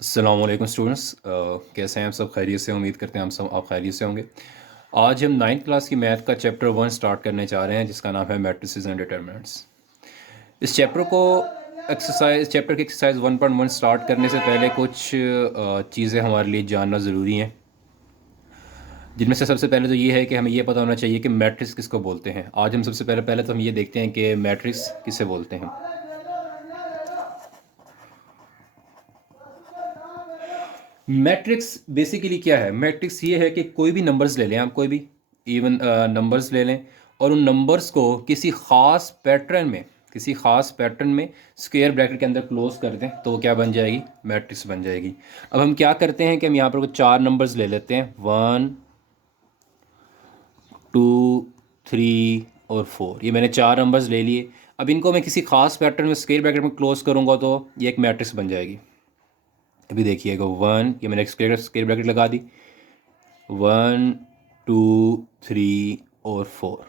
अस्सलाम वालेकुम स्टूडेंट्स, कैसे हैं आप सब? खैरियत से? उम्मीद करते हैं हम सब आप खैरियत से होंगे। आज हम नाइन्थ क्लास की मैथ का चैप्टर 1 स्टार्ट करने जा रहे हैं, जिसका नाम है मैट्रिसेस एंड डिटरमिनेंट्स। इस चैप्टर को चैप्टर की एक्सरसाइज 1.1 स्टार्ट करने से पहले कुछ चीज़ें हमारे लिए जानना ज़रूरी हैं, जिनमें से सबसे पहले तो ये है कि हमें ये पता होना चाहिए कि मैट्रिक्स किसको बोलते हैं। आज हम सबसे पहले पहले तो हम ये देखते हैं कि मैट्रिक्स किसे बोलते हैं। मैट्रिक्स बेसिकली क्या है? मैट्रिक्स ये है कि कोई भी नंबर्स ले लें आप, कोई भी इवन नंबर्स ले लें और उन नंबर्स को किसी ख़ास पैटर्न में स्क्वायर ब्रैकेट के अंदर क्लोज कर दें तो वो क्या बन जाएगी? मैट्रिक्स बन जाएगी। अब हम क्या करते हैं कि हम यहाँ पर कुछ चार नंबर्स ले लेते हैं, 1 2 3 और 4। ये मैंने चार नंबर्स ले लिए। अब इनको मैं किसी खास पैटर्न में स्क्वायर ब्रैकेट में क्लोज करूँगा तो ये एक मैट्रिक्स बन जाएगी। अभी देखिएगा, 1, ये मैंने एक स्क्वायर ब्रैकेट लगा दी, 1 2 3 और 4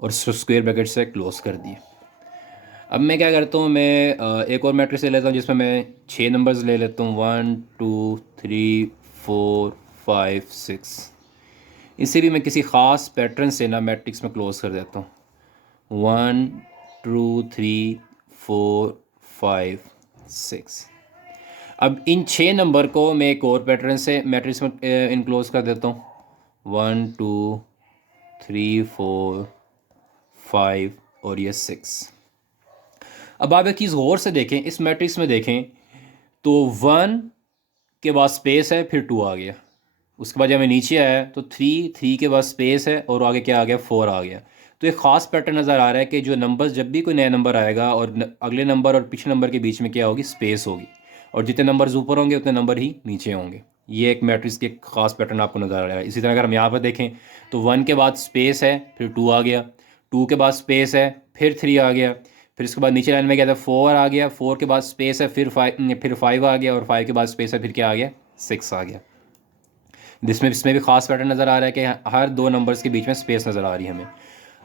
और स्क्वायर ब्रैकेट से क्लोज कर दिए। अब मैं क्या करता हूँ, मैं एक और मैट्रिक्स ले लेता हूँ जिसमें मैं छः नंबर्स ले लेता हूँ, 1 2 3 4 5 6। इसे भी मैं किसी ख़ास पैटर्न से ना मैट्रिक्स में क्लोज कर देता हूँ, 1 2 3 4 5 6। अब इन छः नंबर को मैं एक और पैटर्न से मैट्रिक्स में इनक्लोज कर देता हूँ, 1 2 3 4 5 और ये 6। अब आप एक चीज़ गौर से देखें, इस मैट्रिक्स में देखें तो 1 के बाद स्पेस है, फिर 2 आ गया। उसके बाद जब मैं नीचे आया तो 3 के बाद स्पेस है और आगे क्या आ गया? 4 आ गया। तो एक ख़ास पैटर्न नज़र आ रहा है कि जो नंबर्स, जब भी कोई नया नंबर आएगा और अगले नंबर और पिछले नंबर के बीच में क्या होगी? स्पेस होगी। और जितने नंबर्स ऊपर होंगे उतने नंबर ही नीचे होंगे। ये एक मैट्रिक्स के ख़ास पैटर्न आपको नज़र आ रहा है। इसी तरह अगर हम यहाँ पर देखें तो 1 के बाद स्पेस है, फिर 2 आ गया, 2 के बाद स्पेस है, फिर 3 आ गया, फिर इसके बाद नीचे लाइन में क्या था? 4 आ गया, 4 के बाद स्पेस है, फिर 5 आ गया और 5 के बाद स्पेस है, फिर क्या आ गया? 6 आ गया। जिसमें इसमें भी खास पैटर्न नज़र आ रहा है कि हर दो नंबर्स के बीच में स्पेस नज़र आ रही है हमें।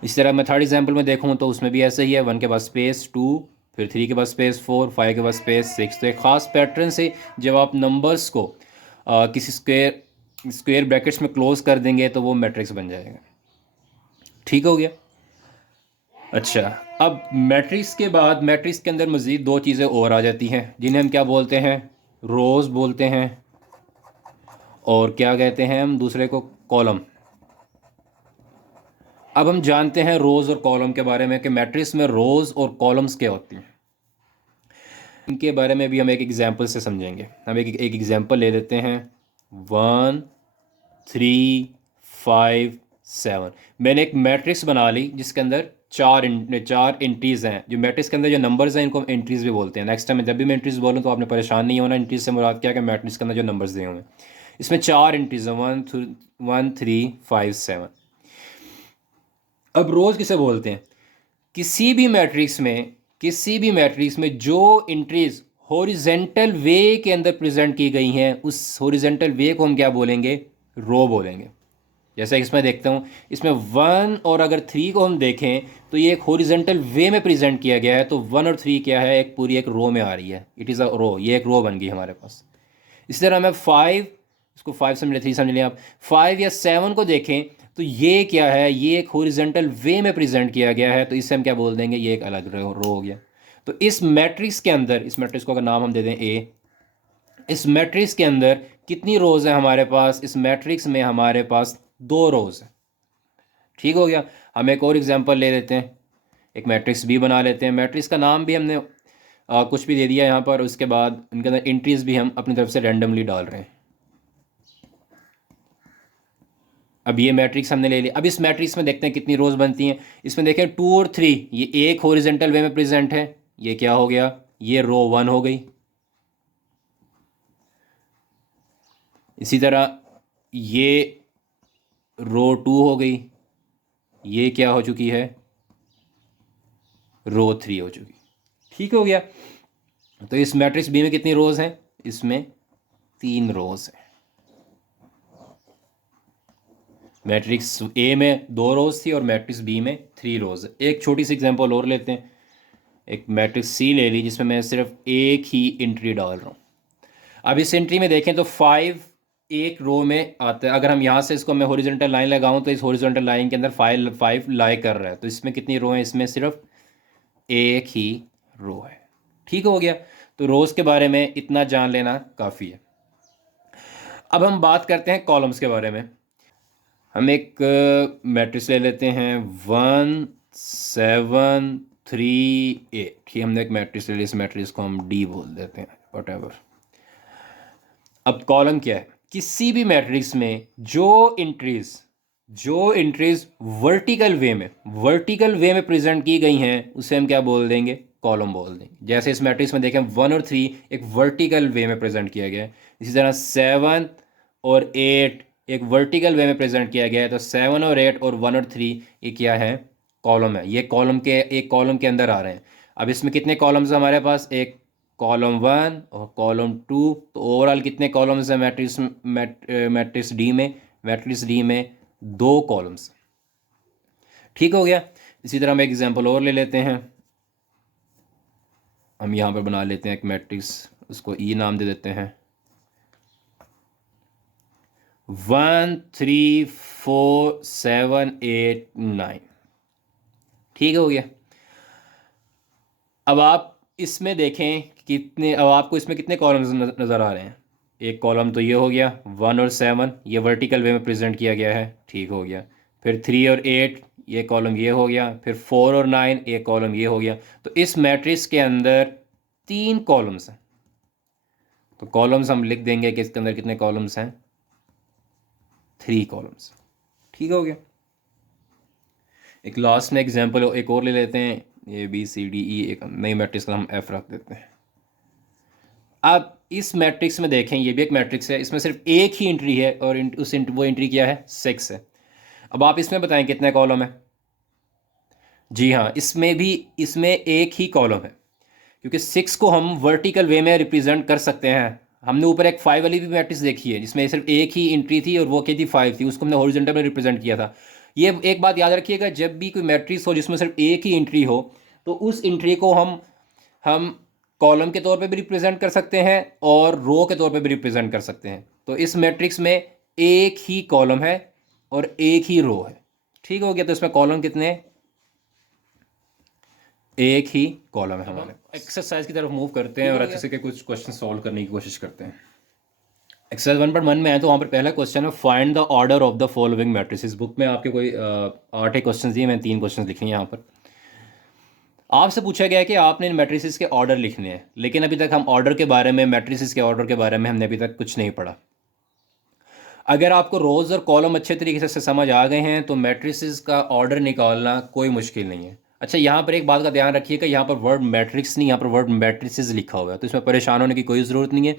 इसी तरह मैं थर्ड एग्जांपल में देखूँ तो उसमें भी ऐसा ही है, 1 के बाद स्पेस 2, फिर 3 के बाद स्पेस 4, 5 के बाद स्पेस 6। तो एक ख़ास पैटर्न से जब आप नंबर्स को किसी स्क्वेयर ब्रैकेट्स में क्लोज कर देंगे तो वो मैट्रिक्स बन जाएगा। ठीक हो गया? अच्छा, अब मैट्रिक्स के बाद मैट्रिक्स के अंदर मज़ीद दो चीज़ें और आ जाती हैं, जिन्हें हम क्या बोलते हैं? रोज़ बोलते हैं, और क्या कहते हैं हम दूसरे को? कॉलम। अब हम जानते हैं रोज़ और कॉलम के बारे में कि मैट्रिक्स में रोज़ और कॉलम्स क्या होती हैं। इनके बारे में भी हम एक एग्जांपल से समझेंगे। हम एक एग्जांपल ले लेते हैं, 1 3 5 7। मैंने एक मैट्रिक्स बना ली जिसके अंदर चार एंट्रीज़ हैं। जो मैट्रिक्स के अंदर जो नंबर्स हैं इनको हम एंट्रीज़ भी बोलते हैं। नेक्स्ट टाइम जब भी मैं एंट्रीज़ बोलूँ तो आपने परेशान नहीं होना। एंट्रीज से मुराद क्या है कि मैट्रिक्स के अंदर जो नंबर्स दिए हुए हैं, इसमें चार एंट्रीज़ हैं, 1 3 5 7। अब रोज़ किसे बोलते हैं? किसी भी मैट्रिक्स में जो एंट्रीज हॉरिजेंटल वे के अंदर प्रेजेंट की गई हैं, उस हॉरिजेंटल वे को हम क्या बोलेंगे? रो बोलेंगे। जैसा इसमें देखता हूँ, इसमें 1 और अगर 3 को हम देखें तो ये एक हॉरिजेंटल वे में प्रेजेंट किया गया है, तो 1 और 3 क्या है? एक पूरी एक रो में आ रही है। इट इज़ अ रो, ये एक रो बन गई हमारे पास। इसी तरह मैं 5, इसको 5 समझ लें, 3 समझ लें आप, 5 या 7 को देखें तो ये क्या है? ये एक हॉरिजॉन्टल वे में प्रेजेंट किया गया है, तो इससे हम क्या बोल देंगे? ये एक अलग रो हो गया। तो इस मैट्रिक्स के अंदर, इस मैट्रिक्स को अगर नाम हम दे दें ए, इस मैट्रिक्स के अंदर कितनी रोज़ हैं हमारे पास? इस मैट्रिक्स में हमारे पास दो रोज़ हैं। ठीक हो गया? हम एक और एग्जांपल ले लेते हैं, एक मैट्रिक्स बी बना लेते हैं। मैट्रिक्स का नाम भी हमने कुछ भी दे दिया यहाँ पर, उसके बाद इनके अंदर एंट्रीज भी हम अपनी तरफ से रैंडमली डाल रहे हैं। अब ये मैट्रिक्स हमने ले लिया। अब इस मैट्रिक्स में देखते हैं कितनी रोज बनती हैं। इसमें देखें 2 और 3, ये एक हॉरिजॉन्टल वे में प्रेजेंट है। ये क्या हो गया? ये रो 1 हो गई। इसी तरह ये रो 2 हो गई। ये क्या हो चुकी है? रो 3 हो चुकी। ठीक हो गया? तो इस मैट्रिक्स बी में कितनी रोज हैं? इसमें 3 रोज हैं। मैट्रिक्स ए में 2 रोज थी और मैट्रिक्स बी में 3 रोज। एक छोटी सी एग्जांपल और लेते हैं। एक मैट्रिक्स सी ले ली जिसमें मैं सिर्फ एक ही एंट्री डाल रहा हूँ। अब इस एंट्री में देखें तो 5 एक रो में आता है। अगर हम यहाँ से इसको मैं हॉरिजॉन्टल लाइन लगाऊं तो इस हॉरिजॉन्टल लाइन के अंदर 5 लाई कर रहा है। तो इसमें कितनी रो है? इसमें सिर्फ एक ही रो है। ठीक हो गया। तो रोज़ के बारे में इतना जान लेना काफ़ी है। अब हम बात करते हैं कॉलम्स के बारे में। हम एक मैट्रिक्स ले लेते हैं 1 7 3 8। ये हमने एक मैट्रिक्स ले लिया, इस मैट्रिक्स को हम डी बोल देते हैं, वट। अब कॉलम क्या है? किसी भी मैट्रिक्स में जो इंट्रीज वर्टिकल वे में प्रेजेंट की गई हैं उसे हम क्या बोल देंगे? कॉलम बोल देंगे। जैसे इस मैट्रिक्स में देखें 1 और 3 एक वर्टिकल वे में प्रेजेंट किया गया है, इसी तरह 7 और 8 एक वर्टिकल वे में प्रेजेंट किया गया है। तो 7 और 8 और 1 और 3 ये क्या है? कॉलम है। ये एक कॉलम के अंदर आ रहे हैं। अब इसमें कितने कॉलम्स हमारे पास? एक कॉलम 1 और कॉलम 2। तो ओवरऑल कितने कॉलम्स हैं मैट्रिक्स डी में 2 कॉलम्स। ठीक हो गया। इसी तरह हम एक एग्जांपल और ले लेते हैं। हम यहाँ पर बना लेते हैं एक मैट्रिक्स, उसको ई नाम दे देते हैं। 1 3 4 7 8 9। ठीक हो गया। अब आप इसमें देखें अब आपको इसमें कितने कॉलम्स नज़र आ रहे हैं? एक कॉलम तो ये हो गया 1 और 7, ये वर्टिकल वे में प्रेजेंट किया गया है। ठीक हो गया। फिर 3 और 8 ये कॉलम ये हो गया। फिर 4 और 9 ये कॉलम ये हो गया। तो इस मैट्रिक्स के अंदर 3 कॉलम्स हैं। तो कॉलम्स हम लिख देंगे कि इसके अंदर कितने कॉलम्स हैं? 3 कॉलम्स। ठीक हो गया। एक लास्ट में एग्जांपल एक और ले लेते हैं। ए बी सी डी ई, एक नई मैट्रिक्स का हम एफ रख देते हैं। अब इस मैट्रिक्स में देखें, ये भी एक मैट्रिक्स है, इसमें सिर्फ एक ही एंट्री है और वो एंट्री क्या है? 6 है। अब आप इसमें बताएं कितने कॉलम है? जी हाँ, इसमें एक ही कॉलम है, क्योंकि 6 को हम वर्टिकल वे में रिप्रेजेंट कर सकते हैं। हमने ऊपर एक 5 वाली भी मैट्रिक्स देखी है जिसमें सिर्फ एक ही एंट्री थी और वो क्या थी? 5 थी। उसको हमने हॉरिजॉन्टल में रिप्रेजेंट किया था। ये एक बात याद रखिएगा, जब भी कोई मैट्रिक्स हो जिसमें सिर्फ एक ही एंट्री हो तो उस एंट्री को हम कॉलम के तौर पे भी रिप्रेजेंट कर सकते हैं और रो के तौर पे भी रिप्रेजेंट कर सकते हैं। तो इस मैट्रिक्स में एक ही कॉलम है और एक ही रो है। ठीक हो गया। तो इसमें कॉलम कितने? एक ही कॉलम है हमारे। एक्सरसाइज की तरफ मूव करते हैं और अच्छे से कुछ क्वेश्चन सॉल्व करने की कोशिश करते हैं। एक्सरसाइज 1.1 में है तो वहाँ पर पहला क्वेश्चन है find the order of the following matrices. Book में आपके कोई 8 ही क्वेश्चन दिए, मैंने 3 क्वेश्चन लिखे हैं यहाँ पर। आपसे पूछा गया है कि आपने इन मैट्रिसेस के ऑर्डर लिखने हैं, लेकिन अभी तक हम ऑर्डर के बारे में, मैट्रिसेस के ऑर्डर के बारे में हमने अभी तक कुछ नहीं पढ़ा। अगर आपको रोज़ और कॉलम अच्छे तरीके से समझ आ गए हैं तो मैट्रिसेस का ऑर्डर निकालना कोई मुश्किल नहीं है। अच्छा, यहाँ पर एक बात का ध्यान रखिएगा, यहाँ पर वर्ड मैट्रिक्स नहीं, यहाँ पर वर्ड मैट्रिसेस लिखा हुआ है, तो इसमें परेशान होने की कोई ज़रूरत नहीं है।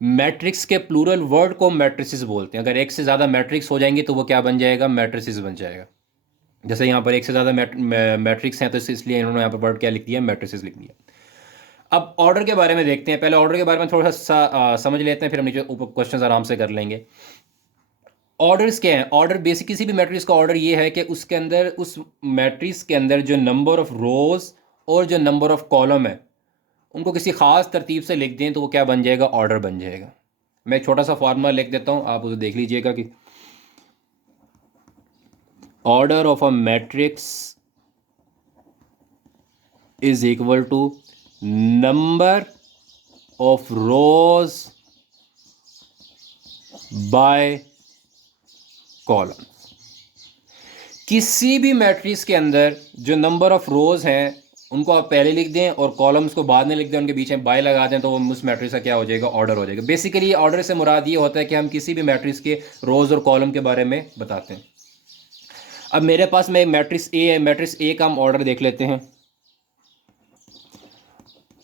मैट्रिक्स के प्लूरल वर्ड को मैट्रिसेस बोलते हैं। अगर एक से ज़्यादा मैट्रिक्स हो जाएंगे तो वो क्या बन जाएगा? मैट्रिसेस बन जाएगा। जैसे यहाँ पर एक से ज़्यादा मैट्रिक्स हैं तो इसलिए इन्होंने यहाँ पर वर्ड क्या लिख दिया? मैट्रिसेस लिख दिया। अब ऑर्डर के बारे में देखते हैं। पहले ऑर्डर के बारे में थोड़ा सा समझ लेते हैं, फिर हम नीचे ऊपर क्वेश्चन आराम से कर लेंगे। ऑर्डर्स क्या हैं? ऑर्डर बेसिक किसी भी मैट्रिक्स का ऑर्डर ये है कि उसके अंदर, उस मैट्रिक्स के अंदर जो नंबर ऑफ रोज और जो नंबर ऑफ कॉलम है उनको किसी ख़ास तरतीब से लिख दें तो वो क्या बन जाएगा? ऑर्डर बन जाएगा। मैं एक छोटा सा फार्मूला लिख देता हूँ, आप उसे देख लीजिएगा कि order of a matrix is equal to number of rows by column. किसी भी मैट्रिक्स के अंदर जो नंबर ऑफ रोज हैं उनको आप पहले लिख दें और कॉलम्स को बाद में लिख दें, उनके बीच में बाय लगा दें, तो वो उस मैट्रिक्स का क्या हो जाएगा? ऑर्डर हो जाएगा। बेसिकली ऑर्डर से मुराद ये होता है कि हम किसी भी मैट्रिक्स के रोज और कॉलम के बारे में बताते हैं। अब मेरे पास में मैट्रिक्स ए है, मैट्रिक्स ए का हम ऑर्डर देख लेते हैं।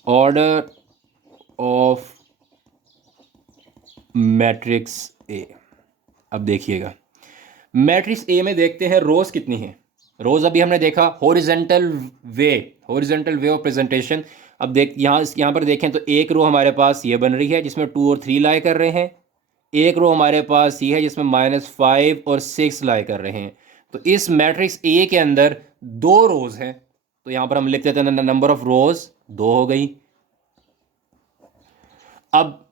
Order of matrix A. अब देखिएगा, मैट्रिक्स ए में देखते हैं रोज कितनी हैं। रोज अभी हमने देखा हॉरिजॉन्टल वे ऑफ प्रेजेंटेशन। अब यहाँ पर देखें तो एक रो हमारे पास ये बन रही है जिसमें 2 और 3 लाई कर रहे हैं। एक रो हमारे पास ये है जिसमें -5 और 6 लाई कर रहे हैं। तो इस मैट्रिक्स ए के अंदर 2 रोज हैं, तो यहाँ पर हम लिख देते हैं नंबर ऑफ रोज 2 हो गई। अब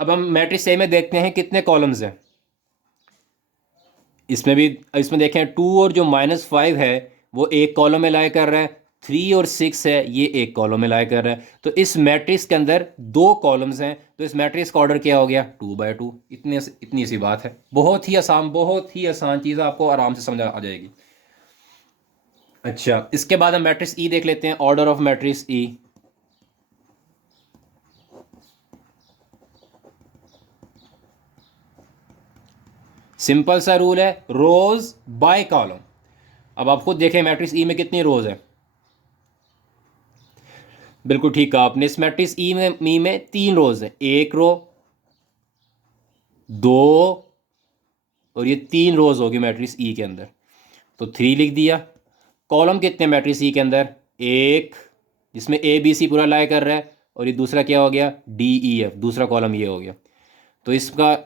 अब हम मैट्रिक्स ए में देखते हैं कितने कॉलम्स हैं। इसमें देखें 2 और जो -5 है वो एक कॉलम में लाई कर रहा है, 3 और 6 है ये एक कॉलम में लाई कर रहा है। तो इस मैट्रिक्स के अंदर 2 कॉलम्स हैं, तो इस मैट्रिक्स का ऑर्डर क्या हो गया 2/2। इतनी सी बात है, बहुत ही आसान चीज़ है, आपको आराम से समझ आ जाएगी। अच्छा, इसके बाद हम मैट्रिक्स ई देख लेते हैं, order of matrix E. Simple सा रूल है, रोज बाय कॉलम। अब आप खुद देखें मैट्रिक्स ई में कितनी रोज है। बिल्कुल ठीक कहा आपने, इस मैट्रिक्स ई में 3 रोज है, 1 रो, 2 और ये 3 रोज होगी मैट्रिक्स ई के अंदर, तो 3 लिख दिया। कॉलम कितने मैट्रिक्स ई के अंदर, एक, जिसमें ए बी सी पूरा लाई कर रहा है, और ये दूसरा क्या हो गया डी ई एफ, दूसरा कॉलम ये हो गया। तो इसका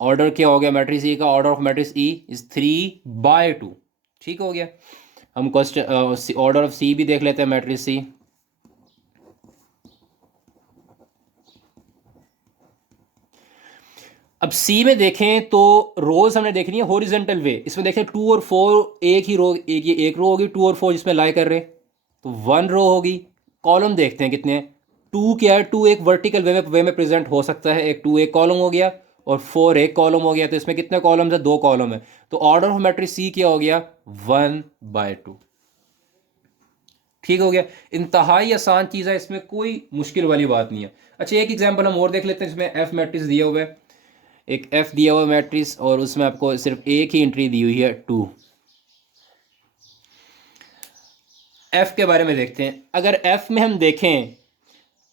ऑर्डर क्या हो गया मैट्रिक्स ई का, order of matrix E is 3/2। ठीक हो गया। हम क्वेश्चन ऑर्डर ऑफ सी भी देख लेते हैं मैट्रिक्स सी। अब सी में देखें तो रोज हमने देखनी है हॉरिजॉन्टल वे। इसमें देखें 2 और 4 एक ही रो, एक रो होगी 2 और 4 जिसमें लाई कर रहे हैं, तो 1 रो होगी। कॉलम देखते हैं कितने हैं, 2 क्या है, 2 एक वर्टिकल वे में प्रेजेंट हो सकता है, एक 2 एक कॉलम हो गया और 4 एक कॉलम हो गया, तो इसमें कितने कॉलम्स है, 2 कॉलम है। तो ऑर्डर ऑफ मैट्रिक्स सी क्या हो गया 1/2। ठीक हो गया, इंतहाई आसान चीज़ है, इसमें कोई मुश्किल वाली बात नहीं है। अच्छा, एक एग्जांपल हम और देख लेते हैं, इसमें एफ मैट्रिक्स दिया हुआ है, एक एफ दिया हुआ मैट्रिक्स और उसमें आपको सिर्फ एक ही एंट्री दी हुई है 2। एफ के बारे में देखते हैं। अगर एफ में हम देखें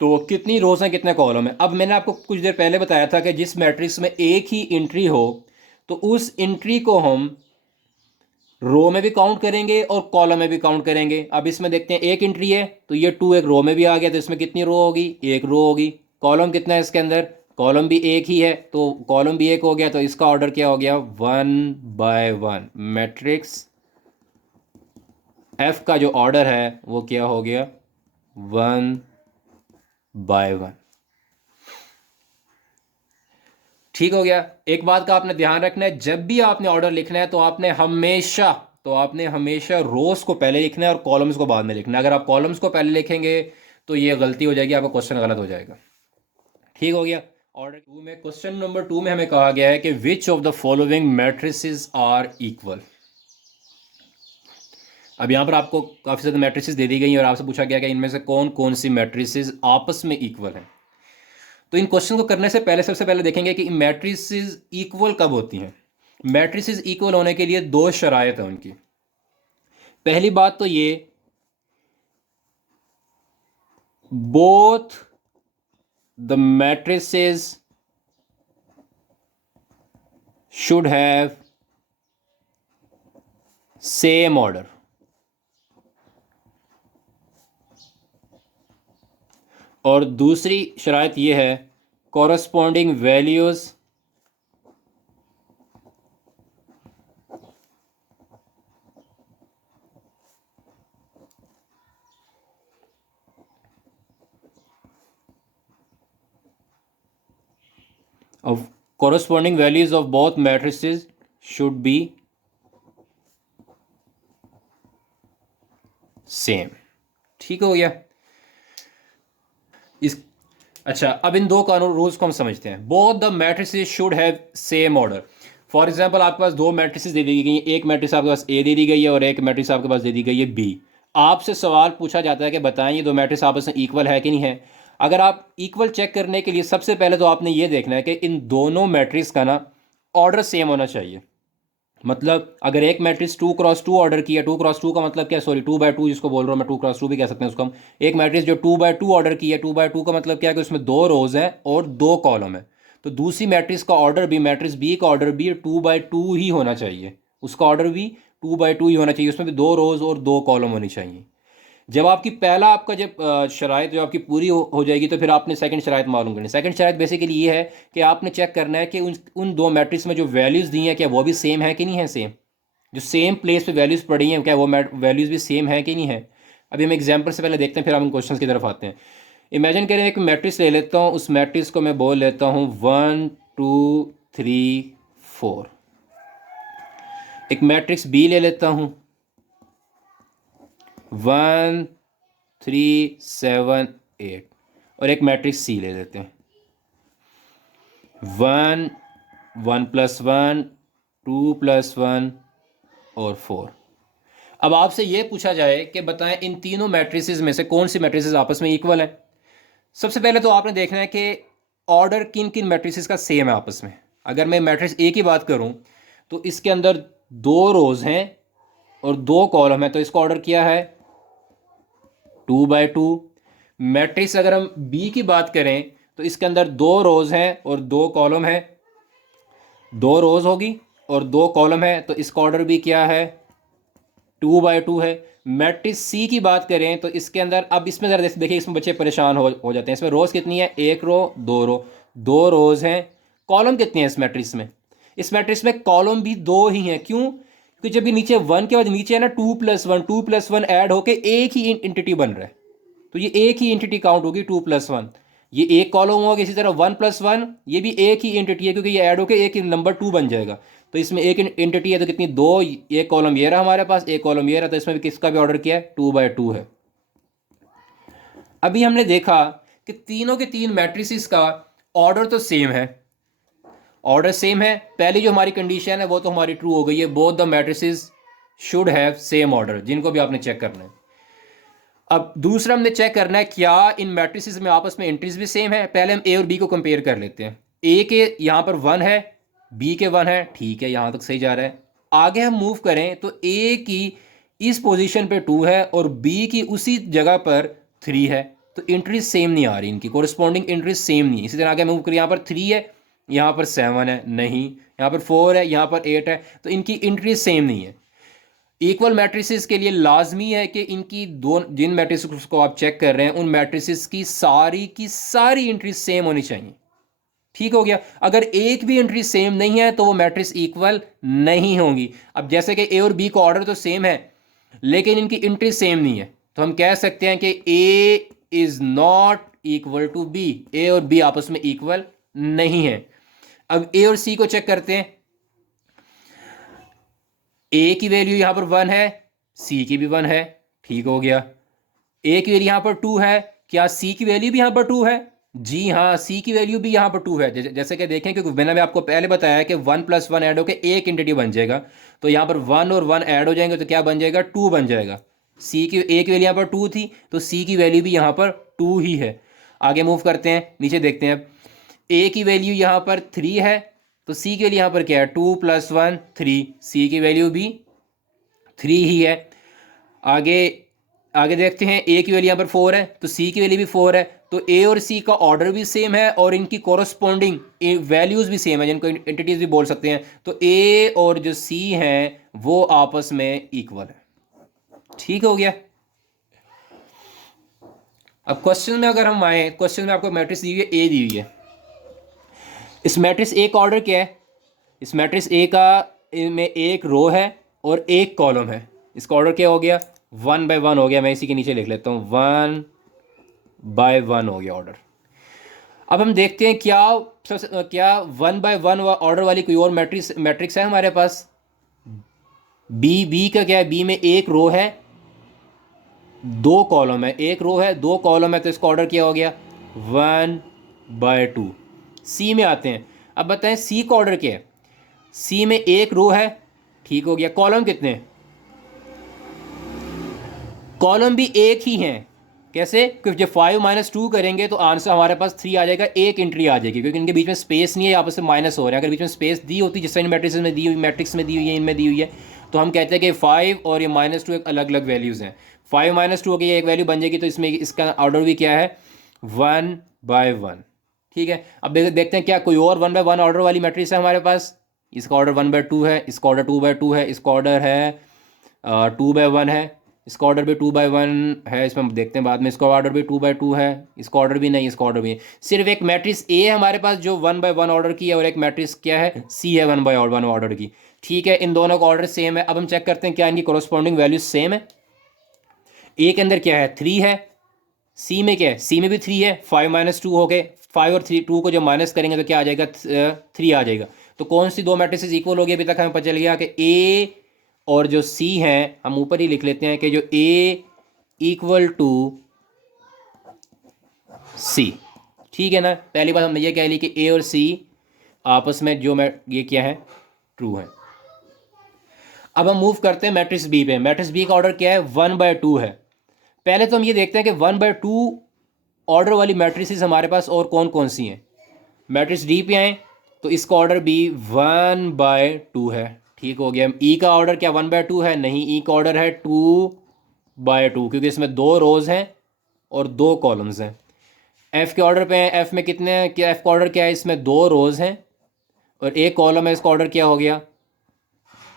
तो कितनी रोज हैं कितने कॉलम है। अब मैंने आपको कुछ देर पहले बताया था कि जिस मैट्रिक्स में एक ही एंट्री हो तो उस एंट्री को हम रो में भी काउंट करेंगे और कॉलम में भी काउंट करेंगे। अब इसमें देखते हैं एक एंट्री है तो ये 2 एक रो में भी आ गया, तो इसमें कितनी रो होगी, एक रो होगी। कॉलम कितना है इसके अंदर, कॉलम भी एक ही है तो कॉलम भी एक हो गया, तो इसका ऑर्डर क्या हो गया 1/1। मैट्रिक्स एफ का जो ऑर्डर है वो क्या हो गया 1/1। ठीक हो गया। एक बात का आपने ध्यान रखना है, जब भी आपने ऑर्डर लिखना है तो आपने हमेशा रोज को पहले लिखना है और कॉलम्स को बाद में लिखना है। अगर आप कॉलम्स को पहले लिखेंगे तो ये गलती हो जाएगी, आपका क्वेश्चन गलत हो जाएगा। ठीक हो गया। ऑर्डर 2 में, क्वेश्चन नंबर 2 में हमें कहा गया है कि which of the following matrices are equal. अब यहाँ पर आपको काफ़ी ज़्यादा मैट्रिसेस दे दी गई और आपसे पूछा गया कि इनमें से कौन कौन सी मैट्रिसेस आपस में इक्वल हैं। तो इन क्वेश्चन को करने से पहले सबसे पहले देखेंगे कि मैट्रिसेस इक्वल कब होती हैं। मैट्रिसेस इक्वल होने के लिए 2 शराइत हैं उनकी। पहली बात तो ये, both the matrices should have same order. और दूसरी शराइत ये है, corresponding values of corresponding values of both matrices should be same। ठीक हो गया। इस अच्छा, अब इन 2 कानून रूल्स को हम समझते हैं। Both the matrices should have same order. For example आपके पास 2 मैट्रिसेस दे दी गई हैं, एक मैट्रिक्स आपके पास ए दे दी गई है और एक मैट्रिक्स आपके पास दे दी गई है बी। आपसे सवाल पूछा जाता है कि बताएं ये 2 मैट्रिक्स आपस में इक्वल है कि नहीं है। अगर आप इक्वल चेक करने के लिए सबसे पहले तो आपने ये देखना है कि इन दोनों मैट्रिक्स का ना ऑर्डर सेम होना चाहिए। मतलब अगर एक मैट्रिक्स 2x2 ऑर्डर किया, 2x2 का मतलब क्या है, सॉरी 2/2 जिसको बोल रहा हूँ मैं, 2x2 भी कह सकते हैं उसको हम। एक मैट्रिक्स जो 2/2 ऑर्डर किया, 2/2 का मतलब क्या है कि उसमें 2 रोज हैं और 2 कॉलम है। तो दूसरी मैट्रिक्स का ऑर्डर भी, मैट्रिक्स बी का ऑर्डर भी 2/2 ही होना चाहिए, उसका ऑर्डर भी 2/2 ही होना चाहिए, उसमें भी 2 रोज और 2 कॉलम होनी चाहिए। जब आपकी पहला आपका जब शराइत जो आपकी पूरी हो जाएगी तो फिर आपने सेकंड शराइत मालूम करनी। सेकंड शराइत बेसिकली ये है कि आपने चेक करना है कि उन 2 मैट्रिक्स में जो वैल्यूज़ दी हैं क्या वो भी सेम है कि नहीं है। सेम, जो सेम प्लेस पे वैल्यूज़ पड़ी हैं क्या वो वैल्यूज़ भी सेम है कि नहीं है। अभी हम एग्जांपल से पहले देखते हैं फिर हम क्वेश्चंस की तरफ आते हैं। इमेजिन करें एक मैट्रिक्स ले लेता हूँ, उस मैट्रिक्स को मैं बोल लेता हूँ 1 2 3 4। एक मैट्रिक्स बी ले लेता हूँ 1 3 7 8, और एक मैट्रिक्स सी ले लेते हैं 1 1 + 1 2 + 1 और 4। अब आपसे ये पूछा जाए कि बताएं इन तीनों मैट्रिसेस में से कौन सी मैट्रिसेस आपस में इक्वल है। सबसे पहले तो आपने देखना है कि ऑर्डर किन किन मैट्रिसेस का सेम है आपस में। अगर मैं मैट्रिक्स ए की बात करूं तो इसके अंदर 2 रोज हैं और 2 कॉलम है, तो इसका ऑर्डर क्या है 2/2। मैट्रिक्स अगर हम बी की बात करें तो इसके अंदर 2 रोज हैं और 2 कॉलम है, 2 रोज होगी और 2 कॉलम है, तो इसका ऑर्डर भी क्या है 2/2 है। मैट्रिक्स सी की बात करें तो इसके अंदर, अब इसमें ज़रा देखिए, इसमें बच्चे परेशान हो जाते हैं। इसमें रोज़ कितनी है, 1 रो 2 रो, 2 रोज़ हैं। कॉलम कितने हैं इस मैट्रिक्स में, इस मैट्रिक्स में कॉलम भी 2 ही हैं। क्यों, क्योंकि जब ये नीचे 1 के बाद नीचे है ना 2 + 1, 2 + 1 ऐड होके एक ही इंटिटी बन रहा है, तो ये एक ही इंटिटी काउंट होगी 2 + 1। ये एक कॉलम होगा। इसी तरह 1 + 1 ये भी एक ही इंटिटी है, क्योंकि ये ऐड होकर एक ही नंबर 2 बन जाएगा। तो इसमें एक इंटिटी है तो कितनी, 2। एक कॉलम ये रहा हमारे पास, एक कॉलम ये रहा, तो इसमें भी किसका भी ऑर्डर किया है 2/2 है। अभी हमने देखा कि तीनों के तीन मैट्रिसेस का ऑर्डर तो सेम है, ऑर्डर सेम है। पहली जो हमारी कंडीशन है वो तो हमारी ट्रू हो गई है, both the matrices should have same order, जिनको भी आपने चेक करना है। अब दूसरा हमने चेक करना है क्या इन मैट्रिसेस में आपस में एंट्रीज भी सेम है। पहले हम ए और बी को कंपेयर कर लेते हैं। ए के यहाँ पर 1 है, बी के 1 है, ठीक है, यहाँ तक सही जा रहा है। आगे हम मूव करें तो ए की इस पोजीशन पे 2 है और बी की उसी जगह पर 3 है, तो एंट्रीज सेम नहीं आ रही, इनकी कोरिस्पॉन्डिंग एंट्रीज सेम नहीं है। इसी तरह आगे मूव करें, यहाँ पर 3 है, यहाँ पर 7 है, नहीं, यहाँ पर 4 है, यहाँ पर 8 है, तो इनकी एंट्रीज सेम नहीं है। इक्वल मैट्रिसेस के लिए लाजमी है कि इनकी जिन मैट्रिसेस को आप चेक कर रहे हैं उन मैट्रिसेस की सारी एंट्री सेम होनी चाहिए। ठीक हो गया। अगर एक भी एंट्री सेम नहीं है तो वो मैट्रिक्स इक्वल नहीं होंगी। अब जैसे कि ए और बी का ऑर्डर तो सेम है लेकिन इनकी एंट्री सेम नहीं है, तो हम कह सकते हैं कि A is not equal to B, A और बी आपस में इक्वल नहीं है। अब ए और सी को चेक करते हैं। ए की वैल्यू यहां पर 1 है, सी की भी 1 है, ठीक हो गया। ए की वैल्यू यहां पर 2 है, क्या सी की वैल्यू भी यहां पर 2 है? जी हाँ, सी की वैल्यू भी यहां पर 2 है। जैसे कि देखें, क्योंकि मैंने आपको पहले बताया कि 1 + 1 ऐड होकर एक इंटिटी बन जाएगा, तो यहां पर 1 और 1 ऐड हो जाएंगे तो क्या बन जाएगा 2 बन जाएगा। सी की ए की वैल्यू यहां पर 2 थी तो सी की वैल्यू भी यहां पर 2 ही है। आगे मूव करते हैं, नीचे देखते हैं। ए की वैल्यू यहां पर 3 है तो सी के लिए यहाँ पर क्या है 2 + 1 3, सी की वैल्यू भी 3 ही है। आगे आगे देखते हैं, ए की वैल्यू यहाँ पर 4 है तो सी की वैल्यू भी 4 है, तो ए और सी का ऑर्डर भी सेम है और इनकी कोरस्पॉन्डिंग वैल्यूज भी सेम है, जिनको एंटिटीज भी बोल सकते हैं। तो ए और जो सी हैं वो आपस में इक्वल है। ठीक हो गया। अब क्वेश्चन में अगर हम आए, क्वेश्चन में आपको मैट्रिक्स दी हुई है, ए दी हुई है। इस मैट्रिक्स ए का ऑर्डर क्या है, इस मैट्रिक्स ए का में एक रो है और एक कॉलम है, इसका ऑर्डर क्या हो गया 1/1 हो गया। मैं इसी के नीचे लिख लेता हूँ 1/1 हो गया ऑर्डर। अब हम देखते हैं क्या 1/1 ऑर्डर वाली कोई और मैट्रिक्स है हमारे पास। बी का क्या है, बी में एक रो है 2 कॉलम है, एक रो है 2 कॉलम है, तो इसका ऑर्डर क्या हो गया 1/2। सी में आते हैं। अब बताएं सी का ऑर्डर क्या है। सी में एक रो है, ठीक हो गया। कॉलम कितने हैं, कॉलम भी एक ही हैं। कैसे, क्योंकि जब 5 - 2 करेंगे तो आंसर हमारे पास 3 आ जाएगा, एक एंट्री आ जाएगी, क्योंकि इनके बीच में स्पेस नहीं है, आपस में माइनस हो रहा है। अगर बीच में स्पेस दी होती, जिस इन मैट्रिक्स में दी हुई, मैट्रिक्स में दी हुई है, इनमें दी हुई है, तो हम कहते हैं कि 5 और ये -2 एक अलग अलग वैल्यूज़ हैं। 5 - 2 की एक वैल्यू बन जाएगी, तो इसमें इसका ऑर्डर भी क्या है 1/1। ठीक है। अब देखते हैं क्या कोई और 1/1 ऑर्डर वाली मैट्रिक्स है हमारे पास। इसका ऑर्डर 1/2 है, इसका ऑर्डर 2/2 है, इसका ऑर्डर है 2/1 है, इसका ऑर्डर भी 2/1 है। इसमें हम देखते हैं बाद में, इसका ऑर्डर भी 2/2 है, इसका ऑर्डर भी नहीं, इसका ऑर्डर भी है। सिर्फ एक मैट्रिक्स ए है हमारे पास जो 1/1 ऑर्डर की है और एक मैट्रिक्स क्या है सी है 1/1 ऑर्डर की। ठीक है, इन दोनों का ऑर्डर सेम है। अब हम चेक करते हैं क्या इनकी कोरस्पॉन्डिंग वैल्यूज सेम है। ए के अंदर क्या है 3 है, सी में क्या है, सी में भी 3 है, 5 माइनस 2 हो गए, 5 और 3 2 को जब माइनस करेंगे तो क्या आ जाएगा, 3 आ जाएगा। तो कौन सी दो मैट्रिसेस इक्वल होगी, अभी तक हमें पता चल गया कि ए और जो सी हैं, हम ऊपर ही लिख लेते हैं कि जो ए इक्वल टू सी, ठीक है ना। पहली बात हमने ये कह ली कि ए और सी आपस में जो ये क्या है, ट्रू है। अब हम मूव करते हैं मैट्रिक्स बी पे। मैट्रिक्स बी का ऑर्डर क्या है, 1/2 है। पहले तो हम ये देखते हैं कि 1/2 ऑर्डर वाली मैट्रिसेस हमारे पास और कौन कौन सी हैं। मैट्रिक्स डी पे आए तो इसका ऑर्डर भी 1/2 है, ठीक हो गया। ई का ऑर्डर क्या 1/2 है, नहीं, ई का ऑर्डर है 2/2, क्योंकि इसमें 2 रोज हैं और 2 कॉलम्स हैं। एफ के ऑर्डर पे हैं, एफ में कितने हैं, क्या एफ का ऑर्डर क्या है, इसमें 2 रोज हैं और एक कॉलम है, इसका ऑर्डर क्या हो गया,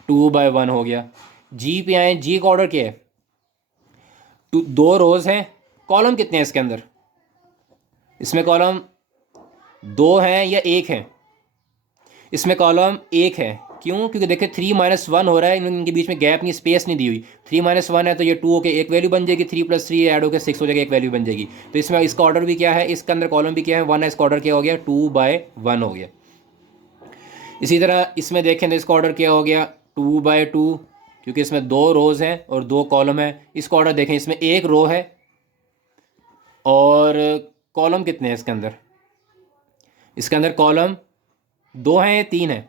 2/1 हो गया। जी पे आए, जी का ऑर्डर क्या है, 2 रोज हैं, कॉलम कितने हैं इसके अंदर, इसमें कॉलम 2 हैं या 1 है, इसमें कॉलम 1 है। क्यों, क्योंकि देखिए 3 - 1 हो रहा है, इनके बीच में गैप नहीं, स्पेस नहीं दी हुई। 3 - 1 है तो ये 2 होके एक वैल्यू बन जाएगी, 3 + 3 ऐड होकर 6 हो जाएगा, एक वैल्यू बन जाएगी। तो इसमें इसका ऑर्डर भी क्या है, इसके अंदर कॉलम भी क्या है, 1 है, इसका ऑर्डर क्या हो गया, 2/1 हो गया। इसी तरह इसमें देखें तो इसका ऑर्डर क्या हो गया, 2/2, क्योंकि इसमें 2 रोज हैं और 2 कॉलम है। इसका ऑर्डर देखें, इसमें 1 रो है और कॉलम कितने हैं इसके अंदर, इसके अंदर कॉलम 2 हैं या 3 है,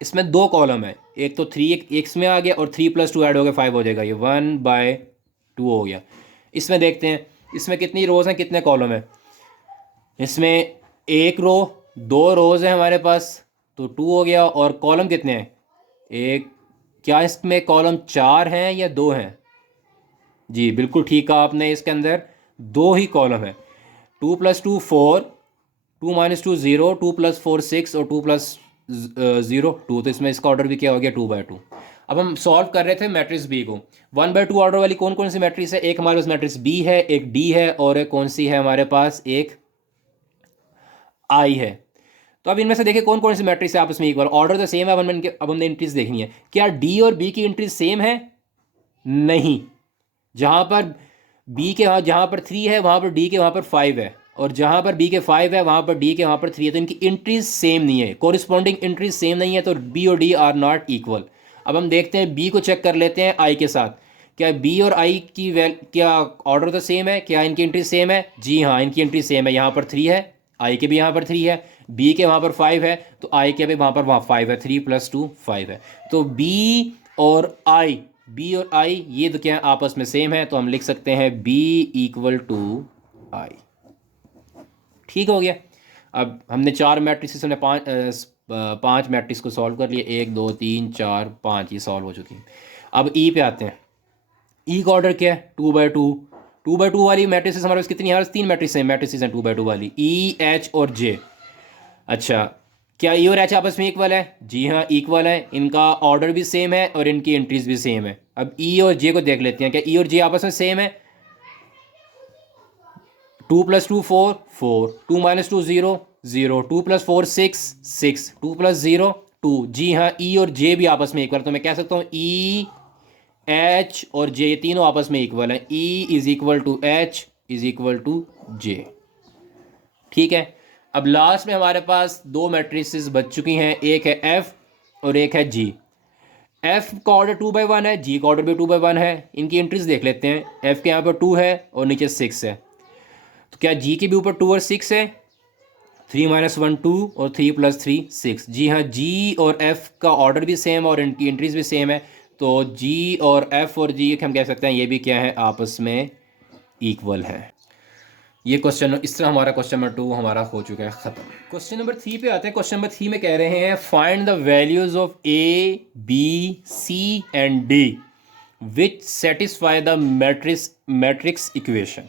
इसमें 2 कॉलम है, एक तो 3 एक इसमें आ गया और 3 + 2 ऐड हो गया 5 हो जाएगा, ये 1/2 हो गया। इसमें देखते हैं इसमें कितनी रोज़ हैं, कितने कॉलम है, इसमें 1 रो, 2 रोज़ हैं हमारे पास तो 2 हो गया, और कॉलम कितने हैं, एक, क्या इसमें कॉलम 4 हैं या 2 हैं, जी बिल्कुल ठीक कहा आपने, इसके अंदर 2 ही कॉलम है। 2 + 2 4, 2 - 2 0, 2 + 4 6 और 2 + 0 2, तो इसमें इसका ऑर्डर भी क्या हो गया, 2/2। अब हम सॉल्व कर रहे थे मैट्रिक्स बी को। 1/2 ऑर्डर वाली कौन कौन सी मैट्रिक्स है, एक हमारे पास मैट्रिक्स बी है, एक डी है और एक कौन सी है हमारे पास, एक आई है। तो अब इनमें से देखिए कौन कौन सी मैट्रिक्स है आपस में इक्वल, ऑर्डर तो सेम है। अब हमने एंट्रीज देखनी है, क्या डी और बी की एंट्रीज सेम है, नहीं। जहाँ पर बी के जहाँ पर 3 है वहाँ पर डी के वहाँ पर 5 है, और जहाँ पर बी के 5 है वहाँ पर डी के वहाँ पर 3 है, तो इनकी एंट्रीज सेम नहीं है, कोरिस्पॉन्डिंग एंट्रीज सेम नहीं है, तो बी और डी आर नॉट इक्वल। अब हम देखते हैं बी को चेक कर लेते हैं आई के साथ, क्या बी और आई की क्या ऑर्डर तो सेम है, क्या इनकी एंट्री सेम है, जी हाँ इनकी एंट्री सेम है। यहाँ पर 3 है, आई के भी यहाँ पर 3 है, बी के वहाँ पर 5 है तो आई के भी वहाँ पर 5 है, 3 + 2 5 है। तो बी और आई, बी और आई ये तो क्या है आपस में सेम है, तो हम लिख सकते हैं बी इक्वल टू आई, ठीक हो गया। अब हमने 4 मैट्रिक्स, हमने 5 मैट्रिक्स को सॉल्व कर लिया, 1 2 3 4 5 ये सॉल्व हो चुकी है। अब ई पे आते हैं, ई का ऑर्डर क्या है, 2/2। 2/2 वाली मैट्रिक्स हमारे पास कितनी है, 3 मैट्रिक्स हैं, 2/2 वाली, ई एच और जे। अच्छा, क्या ई और एच आपस में इक्वल है, जी हाँ इक्वल है, इनका ऑर्डर भी सेम है और इनकी एंट्रीज भी सेम है। अब ई और जे को देख लेते हैं, क्या ई और जे आपस में सेम है, 2 + 2 4 4, 2 - 2 0 0, 2 + 4 6 6, 2 + 0 2, जी हाँ ई और जे भी आपस में इक्वल, तो मैं कह सकता हूँ ई एच और जे ये तीनों आपस में इक्वल हैं, E is equal to H is equal to J, ठीक है। अब लास्ट में हमारे पास 2 मैट्रिसेस बच चुकी हैं, एक है एफ और एक है जी। एफ का ऑर्डर 2/1 है, जी का ऑर्डर भी 2/1 है। इनकी एंट्रीज देख लेते हैं, एफ के यहाँ पर 2 है और नीचे 6 है, तो क्या जी के भी ऊपर 2 और 6 है, 3 - 1 2 और 3 + 3 6, जी हाँ जी और एफ का ऑर्डर भी सेम और इनकी एंट्रीज भी सेम है, तो जी और एफ और जी हम कह सकते हैं ये भी क्या है आपस में इक्वल है। ये क्वेश्चन, इस तरह हमारा क्वेश्चन नंबर 2 हमारा हो चुका है ख़त्म। क्वेश्चन नंबर 3 पे आते हैं। क्वेश्चन नंबर 3 में कह रहे हैं find the values of a b c and d which satisfy the matrix equation.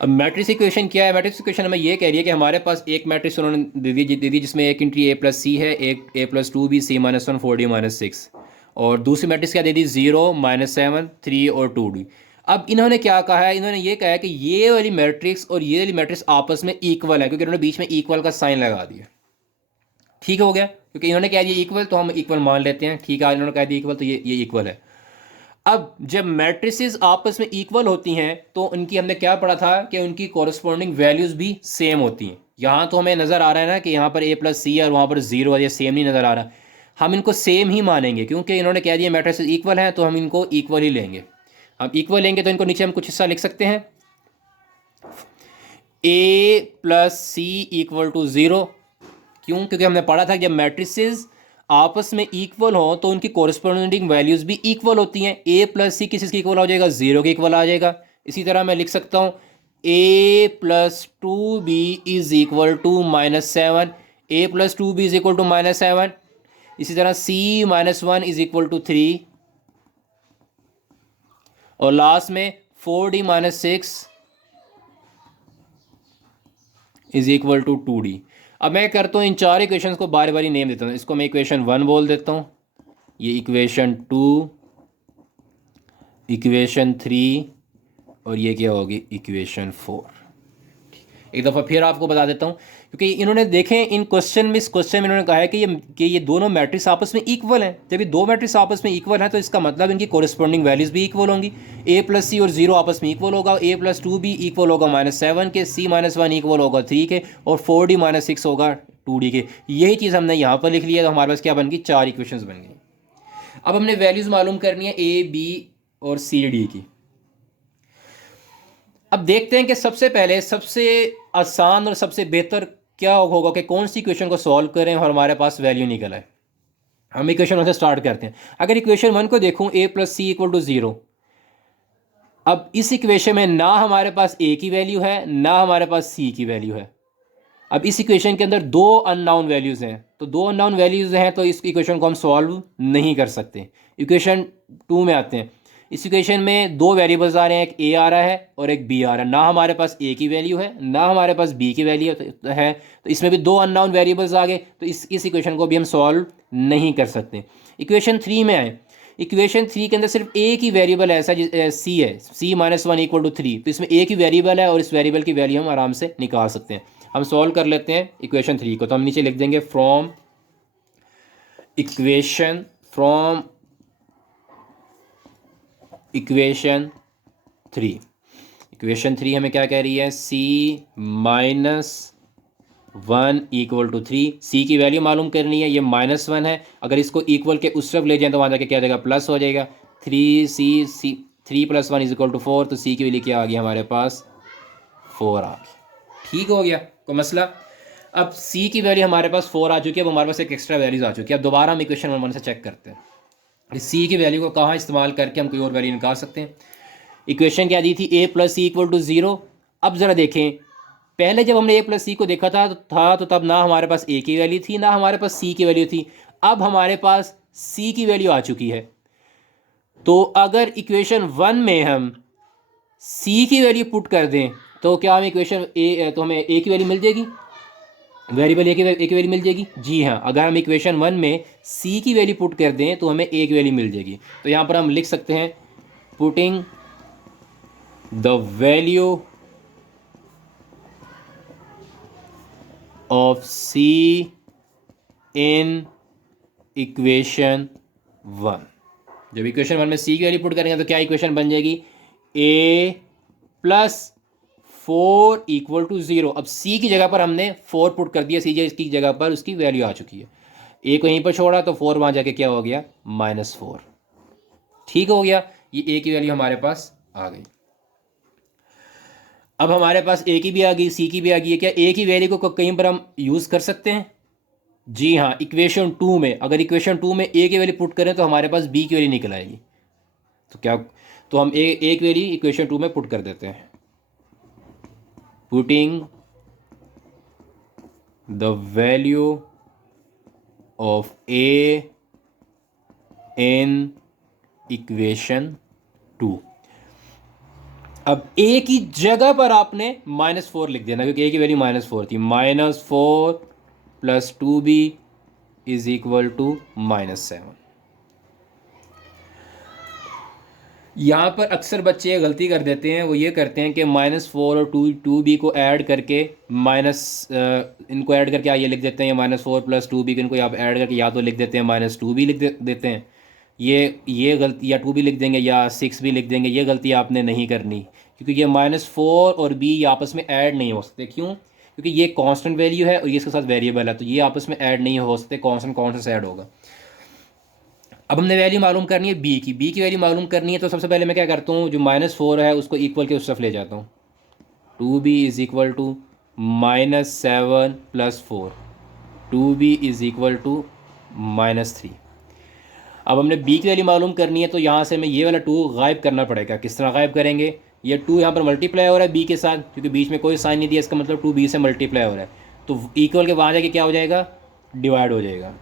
अब मैट्रिक्स इक्वेशन क्या है, मैट्रिक्स इक्वेशन हमें ये कह रही है कि हमारे पास एक मैट्रिक्स उन्होंने दे दी जिसमें एक एंट्री ए + सी है, एक a + 2b c - 1 4d - 6, और दूसरी मैट्रिक्स क्या दे दी, 0 -7 3 और 2d। अब इन्होंने क्या कहा है, इन्होंने ये कहा है कि ये वाली मैट्रिक्स और ये वाली मैट्रिक्स आपस में इक्वल है, क्योंकि इन्होंने बीच में इक्वल का साइन लगा दिया, ठीक हो गया, क्योंकि इन्होंने कह दिया इक्वल तो हम इक्वल मान लेते हैं, ठीक है, इन्होंने कह दिया इक्वल तो ये इक्वल है। अब जब मैट्रिसेस आपस में इक्वल होती हैं तो उनकी हमने क्या पढ़ा था कि उनकी कॉरस्पॉन्डिंग वैल्यूज़ भी सेम होती हैं। यहाँ तो हमें नज़र आ रहा है ना कि यहाँ पर ए प्लस सी और वहाँ पर ज़ीरो है, ये सेम नहीं नज़र आ रहा। हम इनको सेम ही मानेंगे क्योंकि इन्होंने कह दिया मैट्रिसेस इक्वल हैं, तो हम इनको इक्वल ही लेंगे। हम इक्वल लेंगे तो इनको नीचे हम कुछ हिस्सा लिख सकते हैं, A plus C equal to zero. क्यों? क्योंकि हमने पढ़ा था कि जब मैट्रिसेस आपस में इक्वल हो तो उनकी कोरस्पोंडिंग वैल्यूज भी इक्वल होती हैं। ए प्लस सी किस के इक्वल हो जाएगा? ज़ीरो के इक्वल आ जाएगा। इसी तरह मैं लिख सकता हूँ A plus two B is equal to -7, A plus two B is equal to -7। इसी तरह सी -1 इज इक्वल टू 3, और लास्ट में 4d-6 is equal to 2d। अब मैं करता हूँ इन चार इक्वेशंस को बारी बारी नेम देता हूँ। इसको मैं इक्वेशन 1 बोल देता हूँ, ये इक्वेशन 2, इक्वेशन 3, और ये क्या होगी? इक्वेशन 4। एक दफ़ा फिर आपको बता देता हूँ, क्योंकि इन्होंने देखें इन क्वेश्चन में, इस क्वेश्चन में इन्होंने कहा है कि ये दोनों मैट्रिक्स आपस में इक्वल हैं। जब ये दो मैट्रिक्स आपस में इक्वल हैं तो इसका मतलब इनकी कोरिस्पोंडिंग वैल्यूज़ भी इक्वल होंगी। ए प्लस सी और जीरो आपस में इक्वल होगा, ए प्लस टू भी इक्वल होगा -7 के, सी -1 इक्वल होगा 3 के, और 4d-6 होगा 2d के। यही चीज़ हमने यहाँ पर लिख लिया, तो हमारे पास क्या बन गई? 4 इक्वेशंस बन गई। अब हमने वैल्यूज़ मालूम करनी है ए, बी और सी, डी की। अब देखते हैं कि सबसे पहले सबसे आसान और सबसे बेहतर क्या होगा कि कौन सी इक्वेशन को सॉल्व करें और हमारे पास वैल्यू निकल आए। हम इक्वेशन 1 से स्टार्ट करते हैं। अगर इक्वेशन 1 को देखूं, ए प्लस सी इक्वल टू 0। अब इस इक्वेशन में ना हमारे पास ए की वैल्यू है, ना हमारे पास सी की वैल्यू है। अब इस इक्वेशन के अंदर दो अननोन वैल्यूज़ हैं, तो दो अननोन वैल्यूज़ हैं तो इस इक्वेशन को हम सॉल्व नहीं कर सकते। इक्वेशन 2 में आते हैं। इस इक्वेशन में दो वेरिएबल्स आ रहे हैं, एक ए आ रहा है और एक बी आ रहा है। ना हमारे पास ए की वैल्यू है, ना हमारे पास बी की वैल्यू है, तो इसमें भी दो अननोन वेरिएबल्स आ गए, तो इस इक्वेशन को भी हम सॉल्व नहीं कर सकते। इक्वेशन 3 में आए। इक्वेशन 3 के अंदर सिर्फ ए की वेरिएबल ऐसा सी है, सी -1 इक्वल टू 3, तो इसमें ए की वेरिएबल है और इस वेरिएबल की वैल्यू हम आराम से निकाल सकते हैं। हम सॉल्व कर लेते हैं इक्वेशन 3 को, तो हम नीचे लिख देंगे फ्रॉम इक्वेशन 3। इक्वेशन 3 हमें क्या कह रही है? C-1 equal to 3। सी की वैल्यू मालूम करनी है, ये -1 है। अगर इसको इक्वल के उस तरफ ले जाएं तो वहाँ जाके क्या हो जाएगा? प्लस हो जाएगा। 3 + 1 इज इक्वल टू 4, तो सी की वैल्यू क्या आ गई हमारे पास? 4 आ गई। ठीक हो गया कोई मसला? अब सी की वैल्यू हमारे पास 4 आ चुकी है, अब हमारे पास एक एक्स्ट्रा वैल्यूज आ चुकी है। अब दोबारा हम इक्वेशन 1 से चेक करते हैं इस सी की वैल्यू को कहाँ इस्तेमाल करके हम कोई और वैल्यू निकाल सकते हैं। इक्वेशन क्या दी थी? ए प्लस सी इक्वल टू 0। अब ज़रा देखें, पहले जब हमने ए प्लस सी को देखा था तो तब ना हमारे पास ए की वैल्यू थी, ना हमारे पास सी की वैल्यू थी। अब हमारे पास सी की वैल्यू आ चुकी है, तो अगर इक्वेशन 1 में हम सी की वैल्यू पुट कर दें तो क्या हम इक्वेशन ए, तो हमें ए की वैल्यू मिल जाएगी, वेरिएबल ए की वैल्यू मिल जाएगी। जी हाँ, अगर हम इक्वेशन 1 में सी की वैल्यू पुट कर दें तो हमें ए की वैल्यू मिल जाएगी। तो यहाँ पर हम लिख सकते हैं putting the value of c in equation 1। जब इक्वेशन 1 में सी की वैल्यू पुट करेंगे तो क्या इक्वेशन बन जाएगी? ए प्लस 4 इक्वल टू 0। अब सी की जगह पर हमने 4 पुट कर दिया, सी की जगह पर उसकी वैल्यू आ चुकी है। ए को यहीं पर छोड़ा तो 4 वहाँ जाके क्या हो गया? -4। ठीक हो गया, ये ए की वैल्यू हमारे पास आ गई। अब हमारे पास ए की भी आ गई, सी की भी आ गई है। क्या ए की वैल्यू को कहीं पर हम यूज़ कर सकते हैं? जी हाँ, इक्वेशन 2 में। अगर इक्वेशन 2 में ए की वैल्यू पुट करें तो हमारे पास बी की वैल्यू निकल आएगी। तो क्या, तो हम ए की वैल्यू इक्वेशन 2 में पुट कर देते हैं। Putting the value of A in equation 2। अब ए की जगह पर आपने -4 लिख देना, क्योंकि ए की वैल्यू -4 थी। -4 + 2b इज इक्वल टू -7। यहाँ पर अक्सर बच्चे गलती कर देते हैं, वो ये करते हैं कि -4 और 2b को ऐड करके इनको ऐड करके ये लिख देते हैं, -4 + 2b को इनको आप ऐड करके या तो लिख देते हैं -2b लिख देते हैं। ये गलती, या 2 भी लिख देंगे या 6 भी लिख देंगे, ये गलती आपने नहीं करनी, क्योंकि ये -4 और b ये आपस में ऐड नहीं हो सकते। क्यों? क्योंकि ये कांस्टेंट वैल्यू है और ये इसके साथ वेरिएबल है, तो ये आपस में ऐड नहीं हो सकते, कांस्टेंट से ऐड होगा। अब हमने वैल्यू मालूम करनी है बी की वैल्यू मालूम करनी है, तो सबसे पहले मैं क्या करता हूँ, जो -4 है उसको इक्वल के उस तरफ ले जाता हूँ। 2b is equal to -7 + 4, 2b is equal to -3। अब हमने b की वैल्यू मालूम करनी है, तो यहाँ से हमें ये वाला 2 गायब करना पड़ेगा। किस तरह गायब करेंगे? ये 2 यहाँ पर मल्टीप्लाई हो रहा है b के साथ, क्योंकि बीच में कोई साइन नहीं दिया, इसका मतलब 2 b से मल्टीप्लाई हो रहा है, तो इक्वल के वहाँ जाके क्या हो जाएगा, डिवाइड हो जाएगा।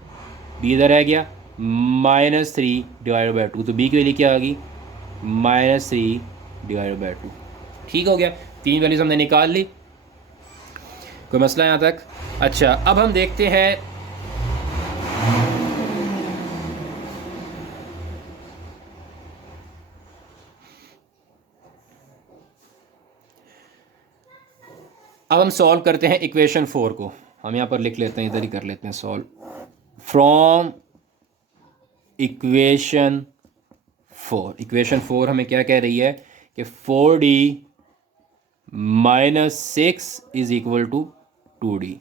b इधर रह गया, -3 डिवाइड बाई 2, तो b की वैल्यू क्या आ गई, -3 डिवाइड बाई 2। ठीक हो गया, 3 वैल्यूज हमने निकाल ली। कोई मसला यहाँ तक? अच्छा, अब हम देखते हैं अब हम सॉल्व करते हैं इक्वेशन 4 को। हम यहाँ पर लिख लेते हैं, इधर ही कर लेते हैं सॉल्व। फ्रॉम इक्वेशन 4 हमें क्या कह रही है कि 4d - 6 is equal to 2d।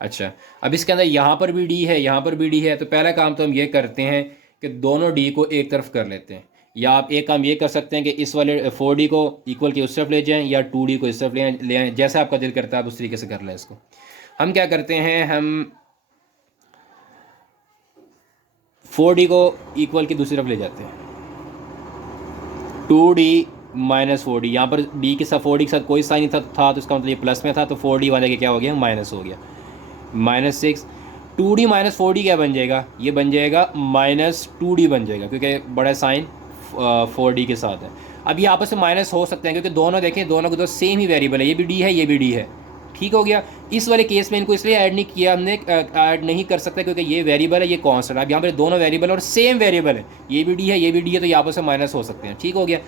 अच्छा, अब इसके अंदर यहाँ पर भी d है, यहाँ पर भी d है, तो पहला काम तो हम ये करते हैं कि दोनों d को एक तरफ कर लेते हैं। या आप एक काम ये कर सकते हैं कि इस वाले 4d को इक्वल के उस तरफ ले जाएं, या 2d को इस तरफ ले आएं, जैसा आपका दिल करता है आप उस तरीके से कर लें इसको। हम क्या करते हैं, हम 4d को इक्वल की दूसरी तरफ ले जाते हैं। 2d - 4d, यहाँ पर d के साथ 4d के साथ कोई साइन था, तो इसका मतलब ये प्लस में था, तो 4d वहाँ जाके क्या हो गया, माइनस हो गया, -6। 2d - 4d क्या बन जाएगा, ये बन जाएगा -2d बन जाएगा, क्योंकि बड़ा साइन 4d के साथ है। अब ये आपस में माइनस हो सकते हैं, क्योंकि दोनों देखें, दोनों को तो सेम ही वेरिएबल है, ये भी d है, ये भी d है। ठीक हो गया। इस वाले केस में इनको इसलिए ऐड नहीं किया हमने, ऐड नहीं कर सकते क्योंकि ये वेरिएबल है, ये कांस्टेंट है। अब यहाँ पर दोनों वेरिएबल और सेम वेरिएबल है, ये भी d है, ये भी d है, तो ये आपस में माइनस हो सकते हैं। ठीक हो गया।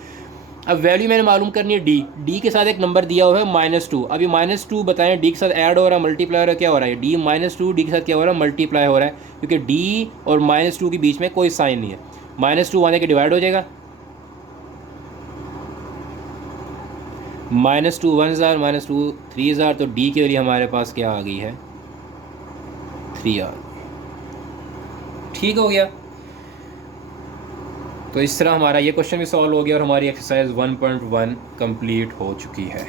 अब वैल्यू मैंने मालूम करनी है d के साथ एक नंबर दिया हुआ है -2। अब ये -2 बताएं, d के साथ ऐड हो रहा है, मल्टीप्लाई हो रहा है, क्या हो रहा है, d -2 d के साथ क्या हो रहा है, मल्टीप्लाई हो रहा है, क्योंकि d और -2 के बीच में कोई साइन नहीं है। -2 वहाँ के डिवाइड हो जाएगा, -2 1,000, -2 3,000, तो d की वैल्यू हमारे पास क्या आ गई है, 3 आ गई। ठीक हो गया। तो इस तरह हमारा ये क्वेश्चन भी सॉल्व हो गया और हमारी एक्सरसाइज 1.1 कंप्लीट हो चुकी है।